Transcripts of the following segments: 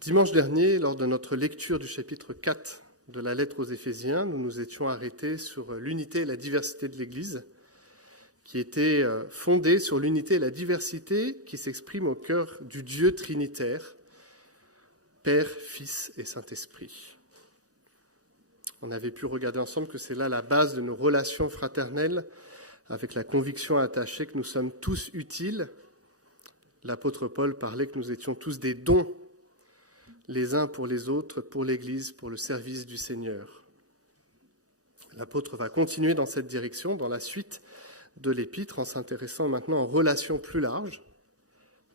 Dimanche dernier, lors de notre lecture du chapitre 4 de la lettre aux Éphésiens, nous nous étions arrêtés sur l'unité et la diversité de l'Église, qui était fondée sur l'unité et la diversité qui s'expriment au cœur du Dieu trinitaire, Père, Fils et Saint-Esprit. On avait pu regarder ensemble que c'est là la base de nos relations fraternelles, avec la conviction attachée que nous sommes tous utiles. L'apôtre Paul parlait que nous étions tous des dons, les uns pour les autres, pour l'Église, pour le service du Seigneur. L'apôtre va continuer dans cette direction, dans la suite de l'épître, en s'intéressant maintenant aux relations plus larges,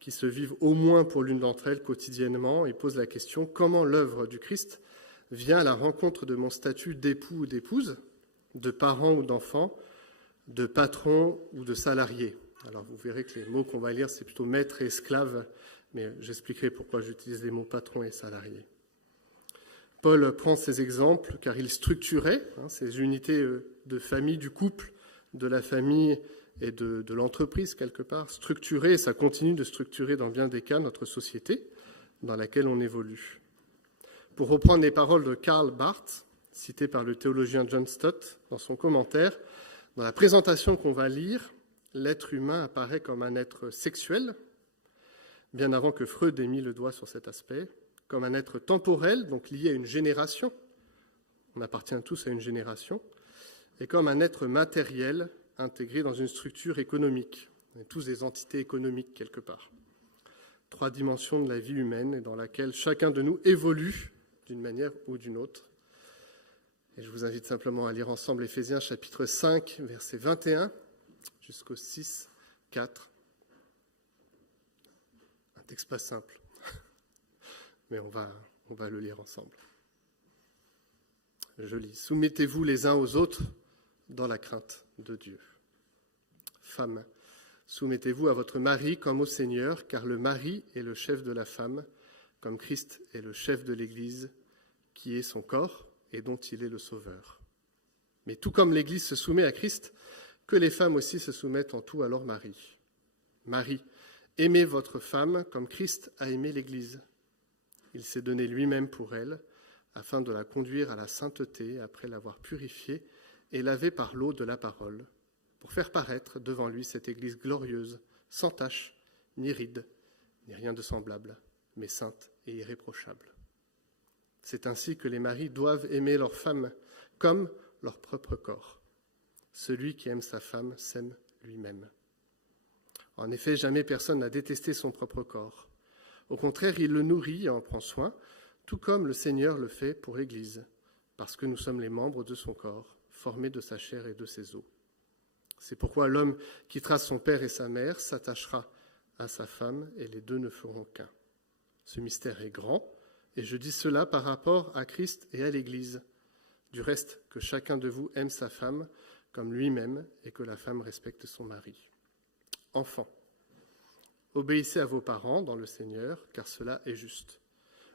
qui se vivent au moins pour l'une d'entre elles quotidiennement, et pose la question: comment l'œuvre du Christ vient à la rencontre de mon statut d'époux ou d'épouse, de parent ou d'enfant, de patron ou de salarié. Alors vous verrez que les mots qu'on va lire, c'est plutôt maître et esclave, mais j'expliquerai pourquoi j'utilise les mots patron et salarié. Paul prend ces exemples car il structurait ces unités de famille, du couple, de la famille et de l'entreprise quelque part, structurer, et ça continue de structurer dans bien des cas notre société dans laquelle on évolue. Pour reprendre les paroles de Karl Barth, citées par le théologien John Stott dans son commentaire, dans la présentation qu'on va lire, l'être humain apparaît comme un être sexuel, bien avant que Freud ait mis le doigt sur cet aspect, comme un être temporel, donc lié à une génération, on appartient tous à une génération, et comme un être matériel, intégré dans une structure économique. On est tous des entités économiques quelque part. 3 dimensions de la vie humaine et dans laquelle chacun de nous évolue d'une manière ou d'une autre. Et je vous invite simplement à lire ensemble Éphésiens chapitre 5, verset 21 jusqu'au 6, 4. Un texte pas simple, mais on va le lire ensemble. Je lis. Soumettez-vous les uns aux autres dans la crainte de Dieu. Femmes, soumettez-vous à votre mari comme au Seigneur, car le mari est le chef de la femme, comme Christ est le chef de l'Église, qui est son corps et dont il est le sauveur. Mais tout comme l'Église se soumet à Christ, que les femmes aussi se soumettent en tout à leur mari. Marie, aimez votre femme comme Christ a aimé l'Église. Il s'est donné lui-même pour elle, afin de la conduire à la sainteté après l'avoir purifiée et lavée par l'eau de la parole, pour faire paraître devant lui cette Église glorieuse, sans tache, ni ride, ni rien de semblable, mais sainte et irréprochable. C'est ainsi que les maris doivent aimer leur femme comme leur propre corps. Celui qui aime sa femme s'aime lui-même. En effet, jamais personne n'a détesté son propre corps. Au contraire, il le nourrit et en prend soin, tout comme le Seigneur le fait pour l'Église, parce que nous sommes les membres de son corps, formés de sa chair et de ses os. C'est pourquoi l'homme quittera son père et sa mère, s'attachera à sa femme, et les deux ne feront qu'un. Ce mystère est grand, et je dis cela par rapport à Christ et à l'Église. Du reste, que chacun de vous aime sa femme comme lui-même, et que la femme respecte son mari. Enfants, obéissez à vos parents dans le Seigneur, car cela est juste.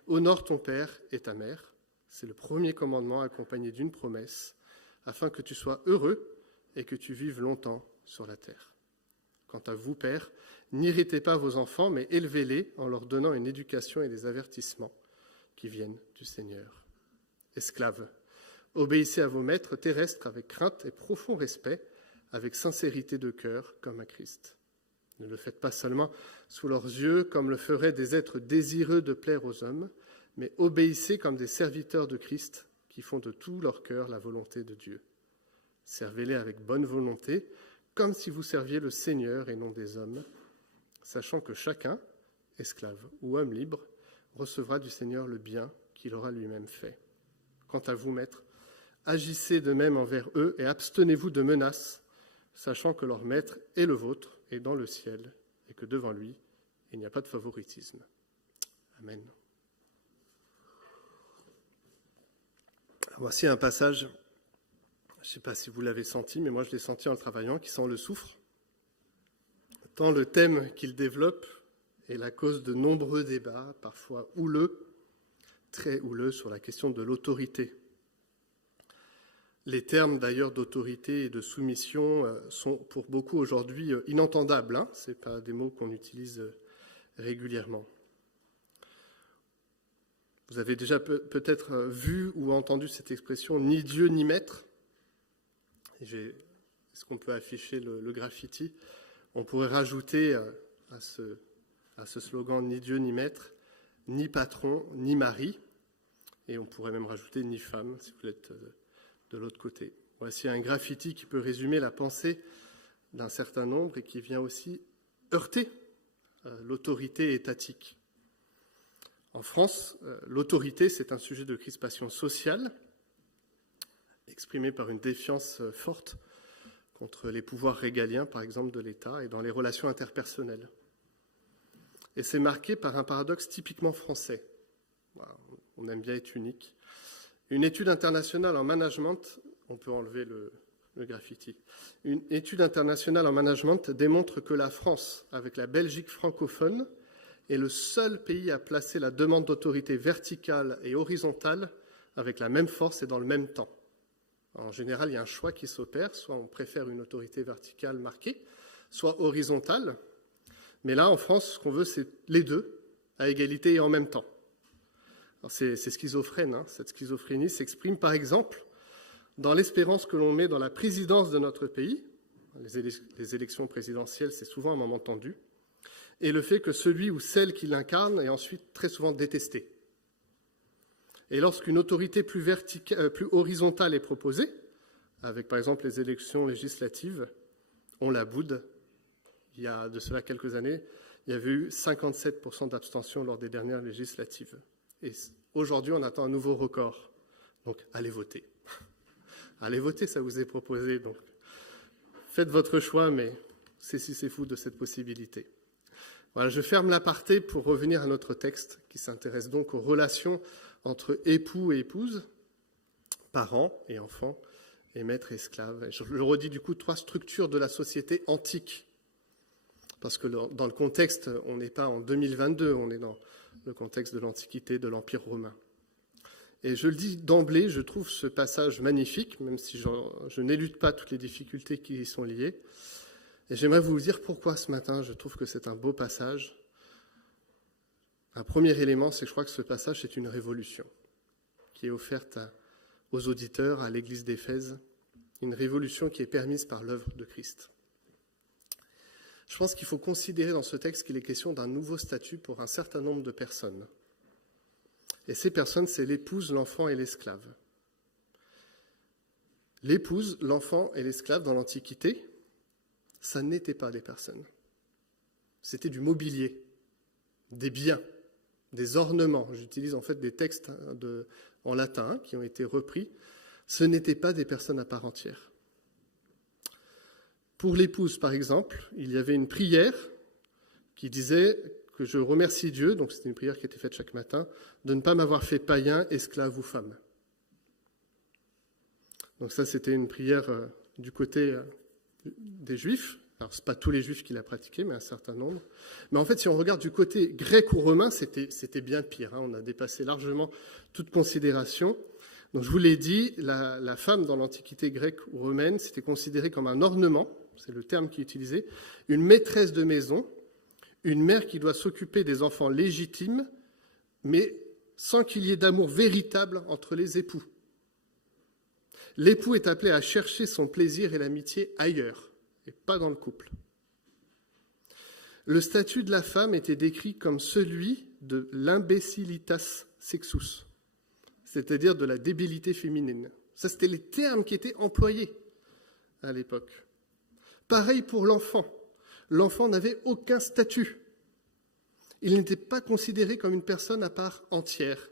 Honore ton père et ta mère, c'est le premier commandement accompagné d'une promesse, afin que tu sois heureux et que tu vives longtemps sur la terre. Quant à vous, pères, n'irritez pas vos enfants, mais élevez-les en leur donnant une éducation et des avertissements qui viennent du Seigneur. Esclaves, obéissez à vos maîtres terrestres avec crainte et profond respect, avec sincérité de cœur, comme à Christ. Ne le faites pas seulement sous leurs yeux, comme le feraient des êtres désireux de plaire aux hommes, mais obéissez comme des serviteurs de Christ qui font de tout leur cœur la volonté de Dieu. Servez-les avec bonne volonté, comme si vous serviez le Seigneur et non des hommes, sachant que chacun, esclave ou homme libre, recevra du Seigneur le bien qu'il aura lui-même fait. Quant à vous, maîtres, agissez de même envers eux et abstenez-vous de menaces, sachant que leur maître est le vôtre et dans le ciel, et que devant lui, il n'y a pas de favoritisme. Amen. Alors voici un passage, je ne sais pas si vous l'avez senti, mais moi je l'ai senti en le travaillant, qui sent le soufre. Tant le thème qu'il développe est la cause de nombreux débats, parfois houleux, très houleux, sur la question de l'autorité. Les termes d'ailleurs d'autorité et de soumission sont pour beaucoup aujourd'hui inentendables. Ce n'est pas des mots qu'on utilise régulièrement. Vous avez déjà peut-être vu ou entendu cette expression « ni Dieu ni maître ». Est-ce qu'on peut afficher le graffiti? On pourrait rajouter à ce slogan « ni Dieu ni maître », ni patron, ni mari. Et on pourrait même rajouter « ni femme » si vous êtes de l'autre côté. Voici un graffiti qui peut résumer la pensée d'un certain nombre et qui vient aussi heurter l'autorité étatique. En France, l'autorité, c'est un sujet de crispation sociale, exprimé par une défiance forte contre les pouvoirs régaliens, par exemple, de l'État, et dans les relations interpersonnelles. Et c'est marqué par un paradoxe typiquement français. Voilà, on aime bien être unique. Une étude internationale en management, on peut enlever le graffiti, une étude internationale en management démontre que la France, avec la Belgique francophone, est le seul pays à placer la demande d'autorité verticale et horizontale avec la même force et dans le même temps. En général, il y a un choix qui s'opère, soit on préfère une autorité verticale marquée, soit horizontale. Mais là, en France, ce qu'on veut, c'est les deux, à égalité et en même temps. C'est schizophrène, hein. Cette schizophrénie s'exprime par exemple dans l'espérance que l'on met dans la présidence de notre pays. Les élections présidentielles, c'est souvent un moment tendu. Et le fait que celui ou celle qui l'incarne est ensuite très souvent détesté. Et lorsqu'une autorité plus horizontale est proposée, avec par exemple les élections législatives, on la boude. Il y a de cela quelques années, il y avait eu 57% d'abstention lors des dernières législatives. Et aujourd'hui, on attend un nouveau record. Donc, allez voter. Allez voter, ça vous est proposé. Donc, faites votre choix, mais c'est fou de cette possibilité. Voilà, je ferme l'aparté pour revenir à notre texte qui s'intéresse donc aux relations entre époux et épouse, parents et enfants, et maîtres et esclaves. Et je le redis du coup, 3 structures de la société antique. Parce que dans le contexte, on n'est pas en 2022, on est dans le contexte de l'Antiquité, de l'Empire romain. Et je le dis d'emblée, je trouve ce passage magnifique, même si je n'élude pas toutes les difficultés qui y sont liées. Et j'aimerais vous dire pourquoi ce matin je trouve que c'est un beau passage. Un premier élément, c'est que je crois que ce passage est une révolution qui est offerte aux auditeurs, à l'Église d'Éphèse, une révolution qui est permise par l'œuvre de Christ. Je pense qu'il faut considérer dans ce texte qu'il est question d'un nouveau statut pour un certain nombre de personnes. Et ces personnes, c'est l'épouse, l'enfant et l'esclave. L'épouse, l'enfant et l'esclave dans l'Antiquité, ça n'était pas des personnes. C'était du mobilier, des biens, des ornements. J'utilise en fait des textes en latin qui ont été repris. Ce n'étaient pas des personnes à part entière. Pour l'épouse, par exemple, il y avait une prière qui disait que je remercie Dieu, donc c'était une prière qui était faite chaque matin, de ne pas m'avoir fait païen, esclave ou femme. Donc ça, c'était une prière du côté des Juifs. Alors, ce n'est pas tous les Juifs qui la pratiquaient, mais un certain nombre. Mais en fait, si on regarde du côté grec ou romain, c'était bien pire. On a dépassé largement toute considération. Donc, je vous l'ai dit, la femme dans l'Antiquité grecque ou romaine, c'était considéré comme un ornement, c'est le terme qui est utilisé, une maîtresse de maison, une mère qui doit s'occuper des enfants légitimes, mais sans qu'il y ait d'amour véritable entre les époux. L'époux est appelé à chercher son plaisir et l'amitié ailleurs, et pas dans le couple. Le statut de la femme était décrit comme celui de l'imbecilitas sexus, c'est-à-dire de la débilité féminine. Ça, c'était les termes qui étaient employés à l'époque. Pareil pour l'enfant. L'enfant n'avait aucun statut. Il n'était pas considéré comme une personne à part entière.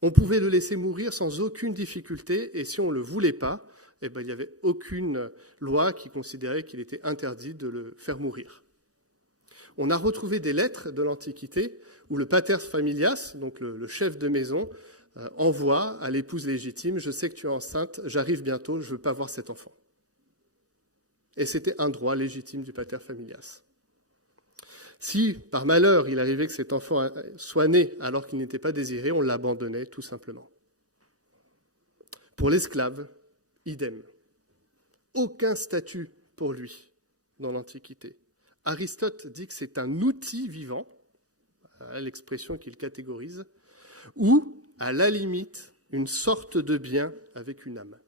On pouvait le laisser mourir sans aucune difficulté, et si on ne le voulait pas, il n'y avait aucune loi qui considérait qu'il était interdit de le faire mourir. On a retrouvé des lettres de l'Antiquité où le pater familias, donc le chef de maison, envoie à l'épouse légitime « Je sais que tu es enceinte, j'arrive bientôt, je ne veux pas voir cet enfant ». Et c'était un droit légitime du pater familias. Si, par malheur, il arrivait que cet enfant soit né alors qu'il n'était pas désiré, on l'abandonnait tout simplement. Pour l'esclave, idem. Aucun statut pour lui dans l'Antiquité. Aristote dit que c'est un outil vivant, l'expression qu'il catégorise, ou, à la limite, une sorte de bien avec une âme.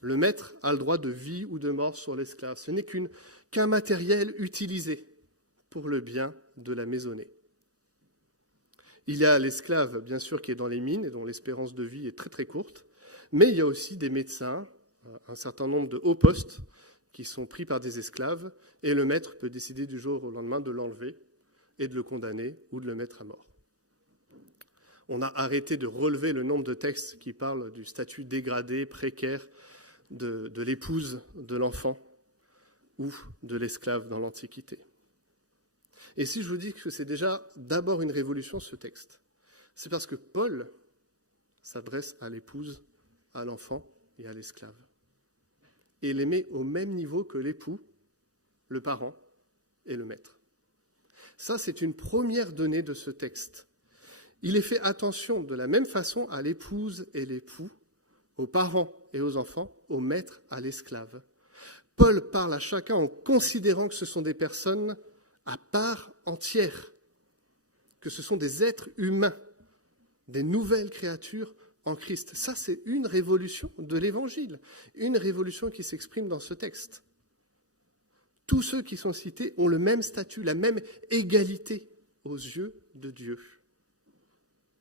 Le maître a le droit de vie ou de mort sur l'esclave. Ce n'est qu'un matériel utilisé pour le bien de la maisonnée. Il y a l'esclave, bien sûr, qui est dans les mines et dont l'espérance de vie est très très courte, mais il y a aussi des médecins, un certain nombre de hauts postes qui sont pris par des esclaves, et le maître peut décider du jour au lendemain de l'enlever et de le condamner ou de le mettre à mort. On a arrêté de relever le nombre de textes qui parlent du statut dégradé, précaire de l'épouse de l'enfant ou de l'esclave dans l'Antiquité. Et si je vous dis que c'est déjà d'abord une révolution, ce texte, c'est parce que Paul s'adresse à l'épouse, à l'enfant et à l'esclave. Et les met au même niveau que l'époux, le parent et le maître. Ça, c'est une première donnée de ce texte. Il est fait attention de la même façon à l'épouse et l'époux, aux parents et aux enfants, au maître, à l'esclave. Paul parle à chacun en considérant que ce sont des personnes à part entière, que ce sont des êtres humains, des nouvelles créatures en Christ. Ça, c'est une révolution de l'Évangile, une révolution qui s'exprime dans ce texte. Tous ceux qui sont cités ont le même statut, la même égalité aux yeux de Dieu.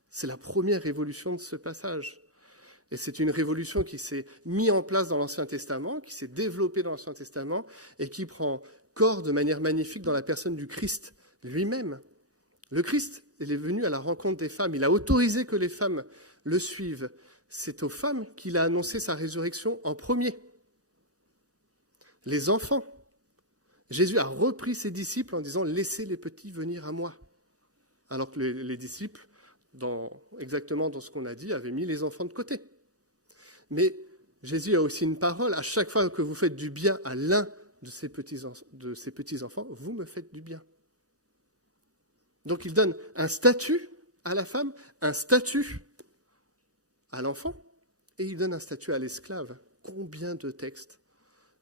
C'est la première révolution de ce passage. Et c'est une révolution qui s'est mise en place dans l'Ancien Testament, qui s'est développée dans l'Ancien Testament et qui prend corps de manière magnifique dans la personne du Christ lui-même. Le Christ, il est venu à la rencontre des femmes. Il a autorisé que les femmes le suivent. C'est aux femmes qu'il a annoncé sa résurrection en premier. Les enfants. Jésus a repris ses disciples en disant « Laissez les petits venir à moi ». Alors que les disciples, exactement dans ce qu'on a dit, avaient mis les enfants de côté. Mais Jésus a aussi une parole. À chaque fois que vous faites du bien à l'un de ces petits-enfants, vous me faites du bien. Donc il donne un statut à la femme, un statut à l'enfant, et il donne un statut à l'esclave. Combien de textes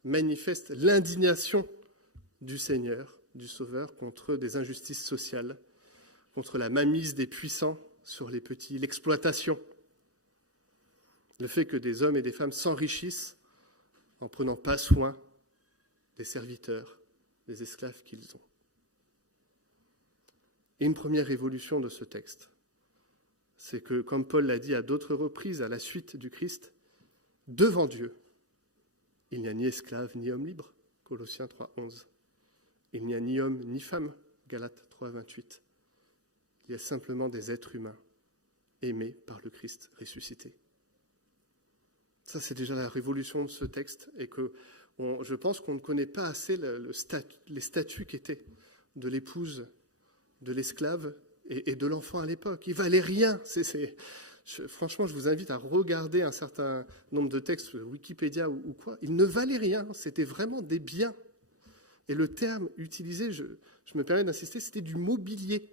manifestent l'indignation du Seigneur, du Sauveur, contre des injustices sociales, contre la mainmise des puissants sur les petits, l'exploitation, le fait que des hommes et des femmes s'enrichissent en prenant pas soin des serviteurs, des esclaves qu'ils ont. Et une première révolution de ce texte, c'est que, comme Paul l'a dit à d'autres reprises à la suite du Christ, devant Dieu, il n'y a ni esclave ni homme libre, Colossiens 3,11. Il n'y a ni homme ni femme, Galates 3,28. Il y a simplement des êtres humains aimés par le Christ ressuscité. Ça, c'est déjà la révolution de ce texte et que je pense qu'on ne connaît pas assez les statuts qu'étaient de l'épouse, de l'esclave et de l'enfant à l'époque. Ils ne valaient rien. Franchement, je vous invite à regarder un certain nombre de textes, Wikipédia ou quoi. Ils ne valaient rien. C'était vraiment des biens. Et le terme utilisé, je me permets d'insister, c'était du mobilier.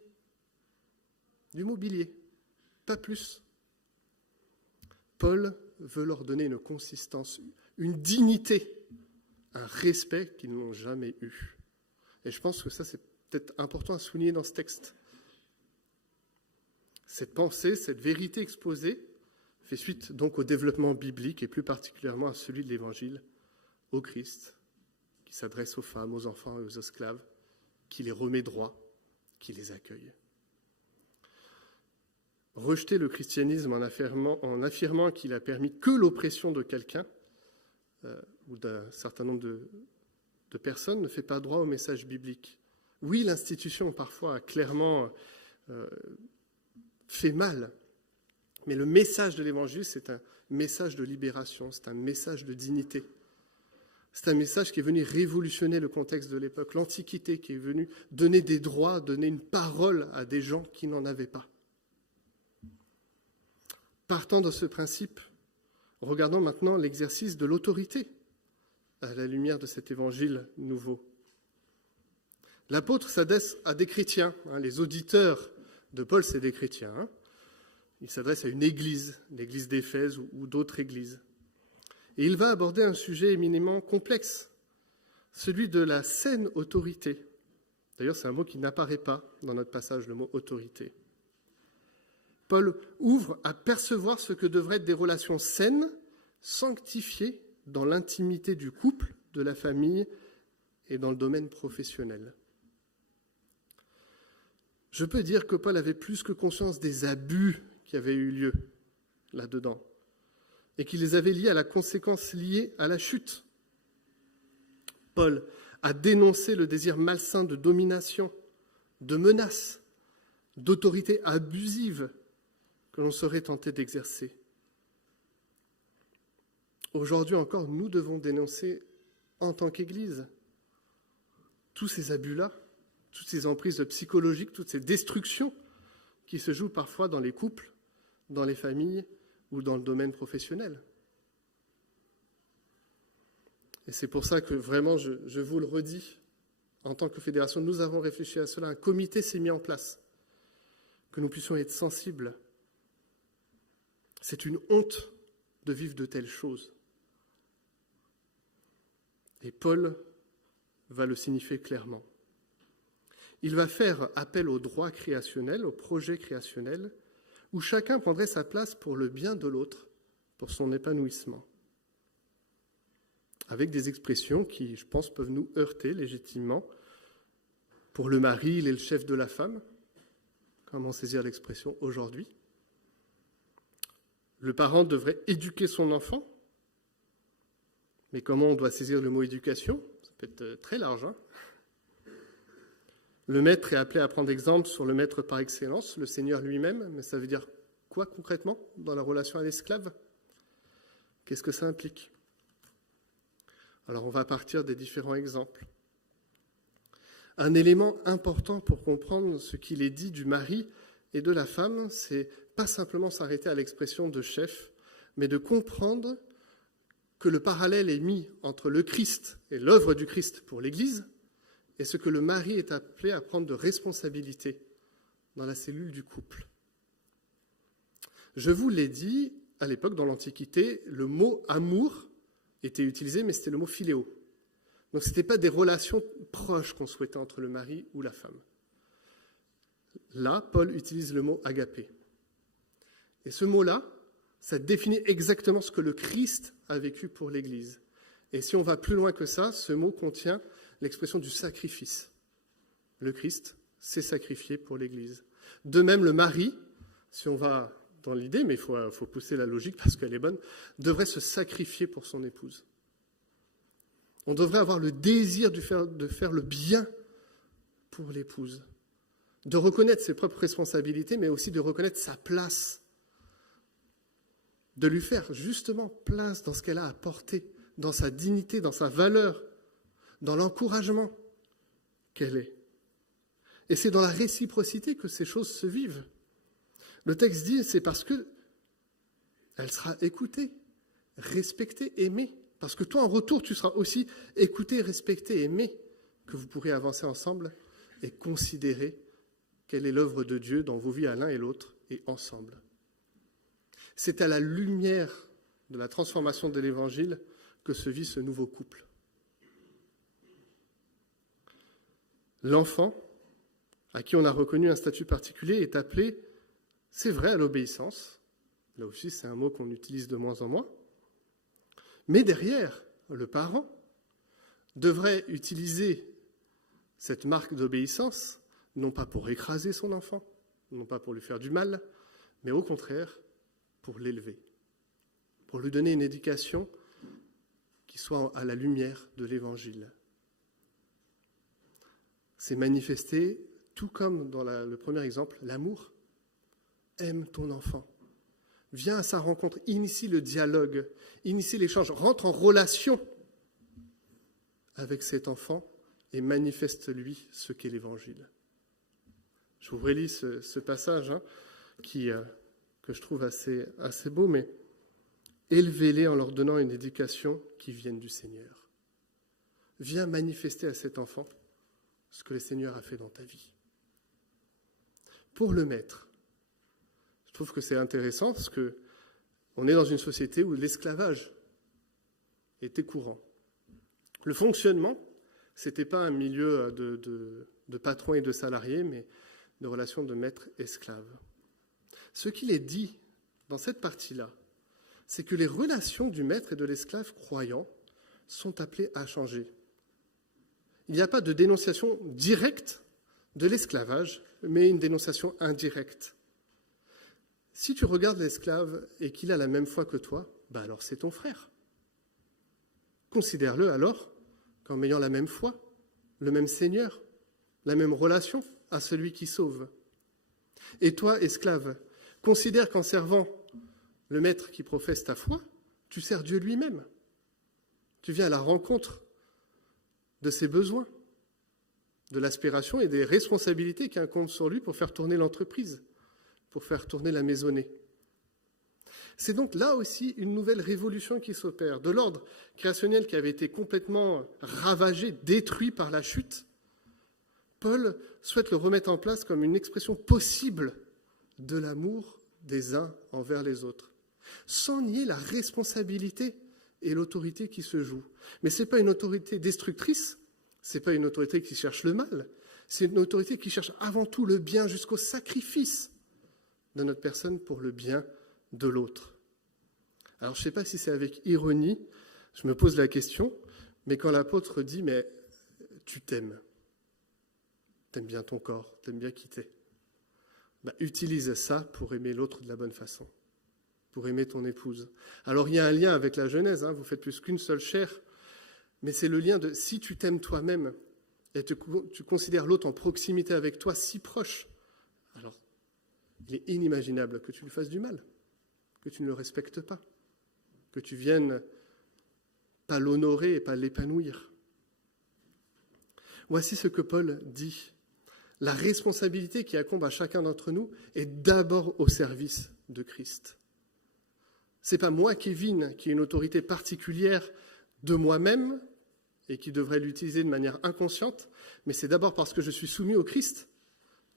Du mobilier, pas plus. Paul veut leur donner une consistance, une dignité, un respect qu'ils n'ont jamais eu. Et je pense que ça, c'est peut-être important à souligner dans ce texte. Cette pensée, cette vérité exposée fait suite donc au développement biblique et plus particulièrement à celui de l'Évangile, au Christ, qui s'adresse aux femmes, aux enfants et aux esclaves, qui les remet droit, qui les accueille. Rejeter le christianisme en affirmant qu'il a permis que l'oppression de quelqu'un ou d'un certain nombre de personnes ne fait pas droit au message biblique. Oui, l'institution parfois a clairement fait mal, mais le message de l'Évangile, c'est un message de libération, c'est un message de dignité. C'est un message qui est venu révolutionner le contexte de l'époque, l'Antiquité, qui est venu donner des droits, donner une parole à des gens qui n'en avaient pas. Partant de ce principe, regardons maintenant l'exercice de l'autorité à la lumière de cet évangile nouveau. L'apôtre s'adresse à des chrétiens. Les auditeurs de Paul, c'est des chrétiens. Il s'adresse à une église, l'église d'Éphèse ou d'autres églises. Et il va aborder un sujet éminemment complexe, celui de la saine autorité. D'ailleurs, c'est un mot qui n'apparaît pas dans notre passage, le mot autorité. Paul ouvre à percevoir ce que devraient être des relations saines, sanctifiées dans l'intimité du couple, de la famille et dans le domaine professionnel. Je peux dire que Paul avait plus que conscience des abus qui avaient eu lieu là-dedans et qu'il les avait liés à la conséquence liée à la chute. Paul a dénoncé le désir malsain de domination, de menace, d'autorité abusive que l'on serait tenté d'exercer. Aujourd'hui encore, nous devons dénoncer en tant qu'Église tous ces abus-là, toutes ces emprises psychologiques, toutes ces destructions qui se jouent parfois dans les couples, dans les familles ou dans le domaine professionnel. Et c'est pour ça que vraiment, je vous le redis, en tant que fédération, nous avons réfléchi à cela. Un comité s'est mis en place, que nous puissions être sensibles. C'est une honte de vivre de telles choses. Et Paul va le signifier clairement. Il va faire appel au droit créationnel, au projet créationnel, où chacun prendrait sa place pour le bien de l'autre, pour son épanouissement. Avec des expressions qui, je pense, peuvent nous heurter légitimement. Pour le mari, il est le chef de la femme. Comment saisir l'expression aujourd'hui? Le parent devrait éduquer son enfant. Mais comment on doit saisir le mot éducation? Ça peut être très large. Le maître est appelé à prendre exemple sur le maître par excellence, le Seigneur lui-même. Mais ça veut dire quoi concrètement dans la relation à l'esclave? Qu'est-ce que ça implique? Alors on va partir des différents exemples. Un élément important pour comprendre ce qu'il est dit du mari et de la femme, c'est pas simplement s'arrêter à l'expression de chef, mais de comprendre que le parallèle est mis entre le Christ et l'œuvre du Christ pour l'Église et ce que le mari est appelé à prendre de responsabilité dans la cellule du couple. Je vous l'ai dit, à l'époque, dans l'Antiquité, le mot amour était utilisé, mais c'était le mot philéo. Donc ce n'était pas des relations proches qu'on souhaitait entre le mari ou la femme. Là, Paul utilise le mot agapé. Et ce mot-là, ça définit exactement ce que le Christ a vécu pour l'Église. Et si on va plus loin que ça, ce mot contient l'expression du sacrifice. Le Christ s'est sacrifié pour l'Église. De même, le mari, si on va dans l'idée, mais il faut pousser la logique parce qu'elle est bonne, devrait se sacrifier pour son épouse. On devrait avoir le désir de faire le bien pour l'épouse, de reconnaître ses propres responsabilités, mais aussi de reconnaître sa place, de lui faire justement place dans ce qu'elle a apporté, dans sa dignité, dans sa valeur, dans l'encouragement qu'elle est. Et c'est dans la réciprocité que ces choses se vivent. Le texte dit, c'est parce que elle sera écoutée, respectée, aimée. Parce que toi, en retour, tu seras aussi écouté, respecté, aimé, que vous pourrez avancer ensemble et considérer quelle est l'œuvre de Dieu dans vos vies à l'un et l'autre et ensemble. C'est à la lumière de la transformation de l'Évangile que se vit ce nouveau couple. L'enfant, à qui on a reconnu un statut particulier, est appelé, c'est vrai, à l'obéissance. Là aussi, c'est un mot qu'on utilise de moins en moins. Mais derrière, le parent devrait utiliser cette marque d'obéissance, non pas pour écraser son enfant, non pas pour lui faire du mal, mais au contraire, pour l'élever, pour lui donner une éducation qui soit à la lumière de l'Évangile. C'est manifesté, tout comme dans le premier exemple, l'amour. Aime ton enfant. Viens à sa rencontre, initie le dialogue, initie l'échange, rentre en relation avec cet enfant et manifeste-lui ce qu'est l'Évangile. Je vous relis ce passage que je trouve assez beau, mais élevez-les en leur donnant une éducation qui vienne du Seigneur. Viens manifester à cet enfant ce que le Seigneur a fait dans ta vie. Pour le maître, je trouve que c'est intéressant parce qu'on est dans une société où l'esclavage était courant. Le fonctionnement, ce n'était pas un milieu de patrons et de salariés, mais de relations de maître-esclave. Ce qu'il est dit dans cette partie-là, c'est que les relations du maître et de l'esclave croyant sont appelées à changer. Il n'y a pas de dénonciation directe de l'esclavage, mais une dénonciation indirecte. Si tu regardes l'esclave et qu'il a la même foi que toi, alors c'est ton frère. Considère-le alors comme ayant la même foi, le même Seigneur, la même relation à celui qui sauve. Et toi, esclave, considère qu'en servant le maître qui professe ta foi, tu sers Dieu lui-même. Tu viens à la rencontre de ses besoins, de l'aspiration et des responsabilités qui incombent sur lui pour faire tourner l'entreprise, pour faire tourner la maisonnée. C'est donc là aussi une nouvelle révolution qui s'opère, de l'ordre créationnel qui avait été complètement ravagé, détruit par la chute. Paul souhaite le remettre en place comme une expression possible de l'amour des uns envers les autres, sans nier la responsabilité et l'autorité qui se jouent. Mais ce n'est pas une autorité destructrice, ce n'est pas une autorité qui cherche le mal, c'est une autorité qui cherche avant tout le bien jusqu'au sacrifice de notre personne pour le bien de l'autre. Alors je ne sais pas si c'est avec ironie, je me pose la question, mais quand l'apôtre dit « mais tu t'aimes bien ton corps, t'aimes bien qui t'es », utilise ça pour aimer l'autre de la bonne façon, pour aimer ton épouse. Alors il y a un lien avec la Genèse, vous faites plus qu'une seule chair, mais c'est le lien de si tu t'aimes toi-même et tu considères l'autre en proximité avec toi, si proche, alors il est inimaginable que tu lui fasses du mal, que tu ne le respectes pas, que tu viennes pas l'honorer et pas l'épanouir. Voici ce que Paul dit. La responsabilité qui incombe à chacun d'entre nous est d'abord au service de Christ. Ce n'est pas moi, Kevin, qui ai une autorité particulière de moi-même et qui devrait l'utiliser de manière inconsciente, mais c'est d'abord parce que je suis soumis au Christ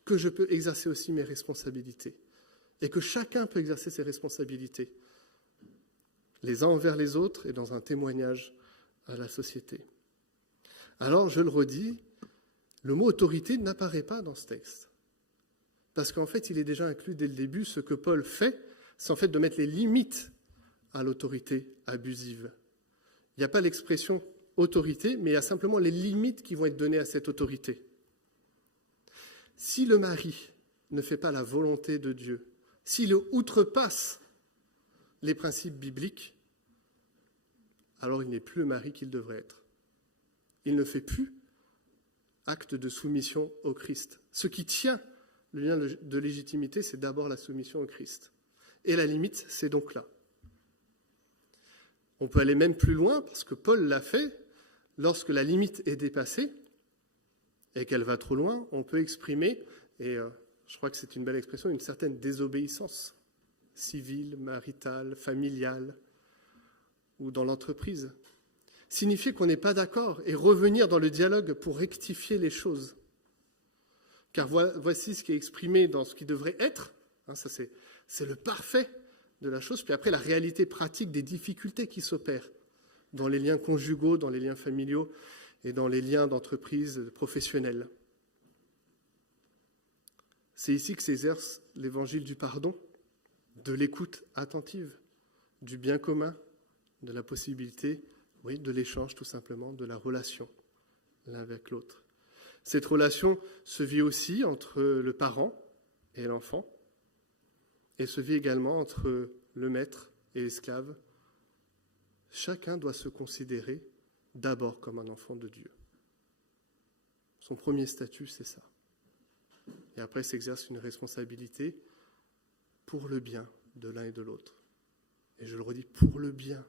que je peux exercer aussi mes responsabilités et que chacun peut exercer ses responsabilités, les uns envers les autres et dans un témoignage à la société. Alors, je le redis, le mot autorité n'apparaît pas dans ce texte. Parce qu'en fait, il est déjà inclus dès le début. Ce que Paul fait, c'est en fait de mettre les limites à l'autorité abusive. Il n'y a pas l'expression autorité, mais il y a simplement les limites qui vont être données à cette autorité. Si le mari ne fait pas la volonté de Dieu, s'il outrepasse les principes bibliques, alors il n'est plus le mari qu'il devrait être. Il ne fait plus acte de soumission au Christ. Ce qui tient le lien de légitimité, c'est d'abord la soumission au Christ. Et la limite, c'est donc là. On peut aller même plus loin, parce que Paul l'a fait, lorsque la limite est dépassée et qu'elle va trop loin, on peut exprimer, et je crois que c'est une belle expression, une certaine désobéissance civile, maritale, familiale ou dans l'entreprise. Signifier qu'on n'est pas d'accord et revenir dans le dialogue pour rectifier les choses. Car voici ce qui est exprimé dans ce qui devrait être, ça c'est le parfait de la chose, puis après la réalité pratique des difficultés qui s'opèrent dans les liens conjugaux, dans les liens familiaux et dans les liens d'entreprise professionnels. C'est ici que s'exerce l'évangile du pardon, de l'écoute attentive, du bien commun, de la possibilité, de l'échange tout simplement, de la relation l'un avec l'autre. Cette relation se vit aussi entre le parent et l'enfant, et se vit également entre le maître et l'esclave. Chacun doit se considérer d'abord comme un enfant de Dieu. Son premier statut, c'est ça. Et après s'exerce une responsabilité pour le bien de l'un et de l'autre. Et je le redis, pour le bien.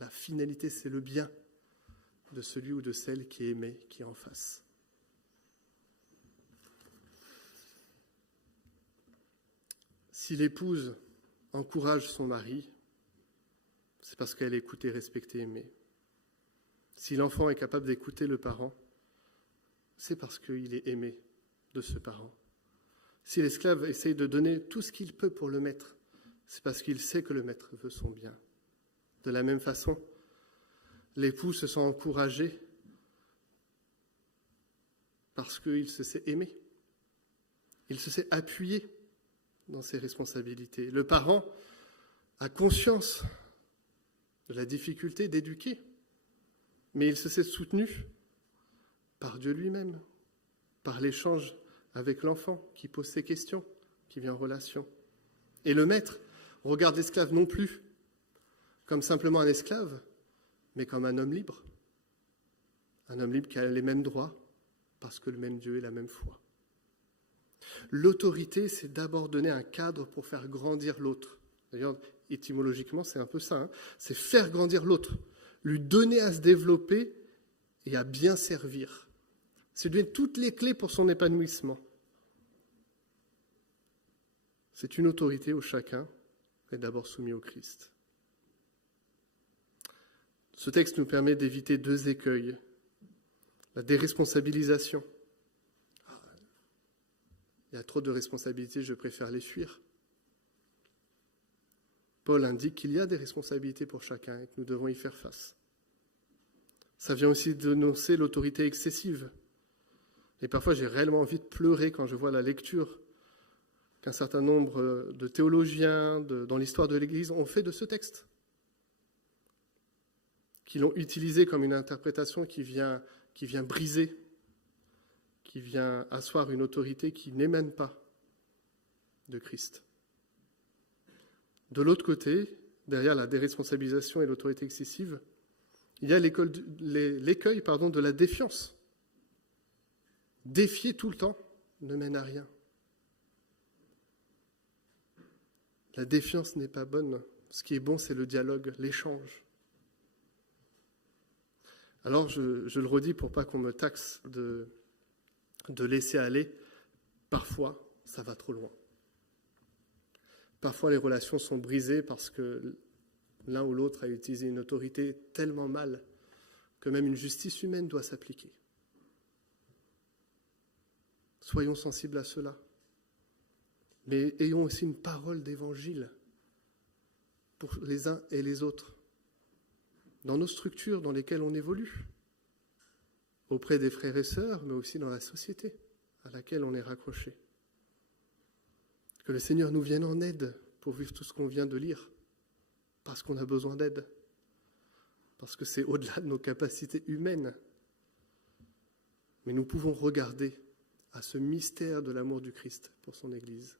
La finalité, c'est le bien de celui ou de celle qui est aimé, qui est en face. Si l'épouse encourage son mari, c'est parce qu'elle est écoutée, respectée, aimée. Si l'enfant est capable d'écouter le parent, c'est parce qu'il est aimé de ce parent. Si l'esclave essaye de donner tout ce qu'il peut pour le maître, c'est parce qu'il sait que le maître veut son bien. De la même façon, l'époux se sent encouragé parce qu'il se sait aimé, il se sait appuyé dans ses responsabilités. Le parent a conscience de la difficulté d'éduquer, mais il se sait soutenu par Dieu lui-même, par l'échange avec l'enfant qui pose ses questions, qui vient en relation. Et le maître regarde l'esclave non plus comme simplement un esclave, mais comme un homme libre qui a les mêmes droits, parce que le même Dieu est la même foi. L'autorité, c'est d'abord donner un cadre pour faire grandir l'autre. D'ailleurs, étymologiquement, c'est un peu ça, c'est faire grandir l'autre, lui donner à se développer et à bien servir. C'est lui donner toutes les clés pour son épanouissement. C'est une autorité où chacun est d'abord soumis au Christ. Ce texte nous permet d'éviter 2 écueils. La déresponsabilisation. Il y a trop de responsabilités, je préfère les fuir. Paul indique qu'il y a des responsabilités pour chacun et que nous devons y faire face. Ça vient aussi dénoncer l'autorité excessive. Et parfois, j'ai réellement envie de pleurer quand je vois la lecture qu'un certain nombre de théologiens dans l'histoire de l'Église ont fait de ce texte, qui l'ont utilisé comme une interprétation qui vient briser, qui vient asseoir une autorité qui n'émane pas de Christ. De l'autre côté, derrière la déresponsabilisation et l'autorité excessive, il y a l'écueil de la défiance. Défier tout le temps ne mène à rien. La défiance n'est pas bonne. Ce qui est bon, c'est le dialogue, l'échange. Alors, je le redis pour pas qu'on me taxe de laisser aller. Parfois, ça va trop loin. Parfois, les relations sont brisées parce que l'un ou l'autre a utilisé une autorité tellement mal que même une justice humaine doit s'appliquer. Soyons sensibles à cela. Mais ayons aussi une parole d'évangile pour les uns et les autres, dans nos structures dans lesquelles on évolue, auprès des frères et sœurs, mais aussi dans la société à laquelle on est raccroché. Que le Seigneur nous vienne en aide pour vivre tout ce qu'on vient de lire, parce qu'on a besoin d'aide, parce que c'est au-delà de nos capacités humaines. Mais nous pouvons regarder à ce mystère de l'amour du Christ pour son Église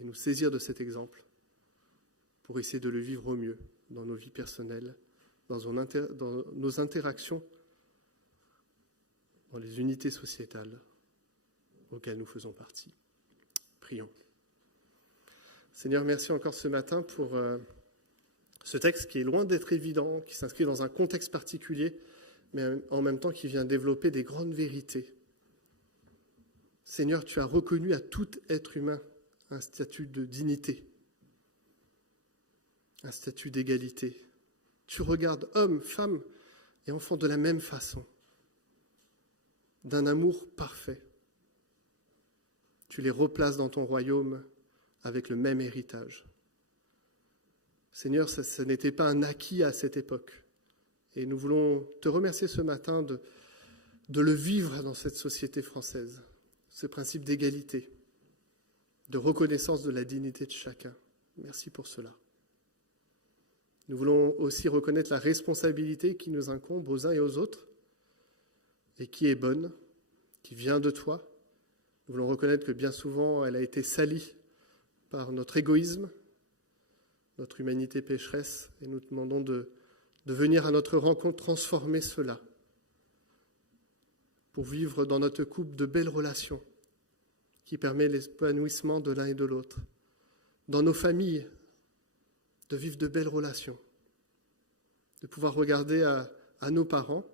et nous saisir de cet exemple pour essayer de le vivre au mieux dans nos vies personnelles, dans nos interactions, dans les unités sociétales auxquelles nous faisons partie. Prions. Seigneur, merci encore ce matin pour ce texte qui est loin d'être évident, qui s'inscrit dans un contexte particulier, mais en même temps qui vient développer des grandes vérités. Seigneur, tu as reconnu à tout être humain un statut de dignité, un statut d'égalité. Tu regardes hommes, femmes et enfants de la même façon, d'un amour parfait. Tu les replaces dans ton royaume avec le même héritage. Seigneur, ce n'était pas un acquis à cette époque. Et nous voulons te remercier ce matin de le vivre dans cette société française, ce principe d'égalité, de reconnaissance de la dignité de chacun. Merci pour cela. Nous voulons aussi reconnaître la responsabilité qui nous incombe aux uns et aux autres et qui est bonne, qui vient de toi. Nous voulons reconnaître que bien souvent, elle a été salie par notre égoïsme, notre humanité pécheresse, et nous te demandons de venir à notre rencontre transformer cela pour vivre dans notre couple de belles relations qui permet l'épanouissement de l'un et de l'autre. Dans nos familles, de vivre de belles relations, de pouvoir regarder à nos parents,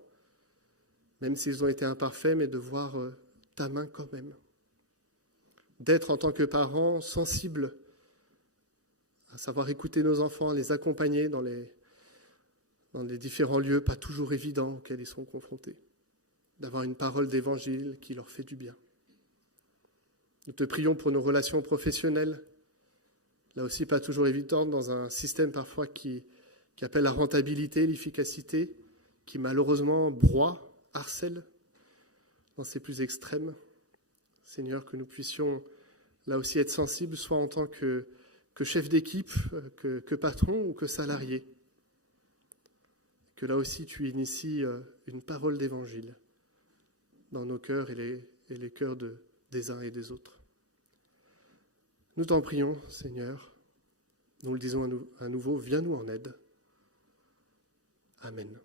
même s'ils ont été imparfaits, mais de voir ta main quand même. D'être en tant que parents sensibles, à savoir écouter nos enfants, les accompagner dans les différents lieux pas toujours évidents auxquels ils sont confrontés. D'avoir une parole d'évangile qui leur fait du bien. Nous te prions pour nos relations professionnelles, là aussi pas toujours évidentes, dans un système parfois qui appelle la rentabilité, l'efficacité, qui malheureusement broie, harcèle dans ses plus extrêmes. Seigneur, que nous puissions là aussi être sensible, soit en tant que chef d'équipe, que patron ou que salarié. Que là aussi tu inities une parole d'évangile dans nos cœurs et les cœurs des uns et des autres. Nous t'en prions, Seigneur. Nous le disons à nouveau, viens nous en aide. Amen.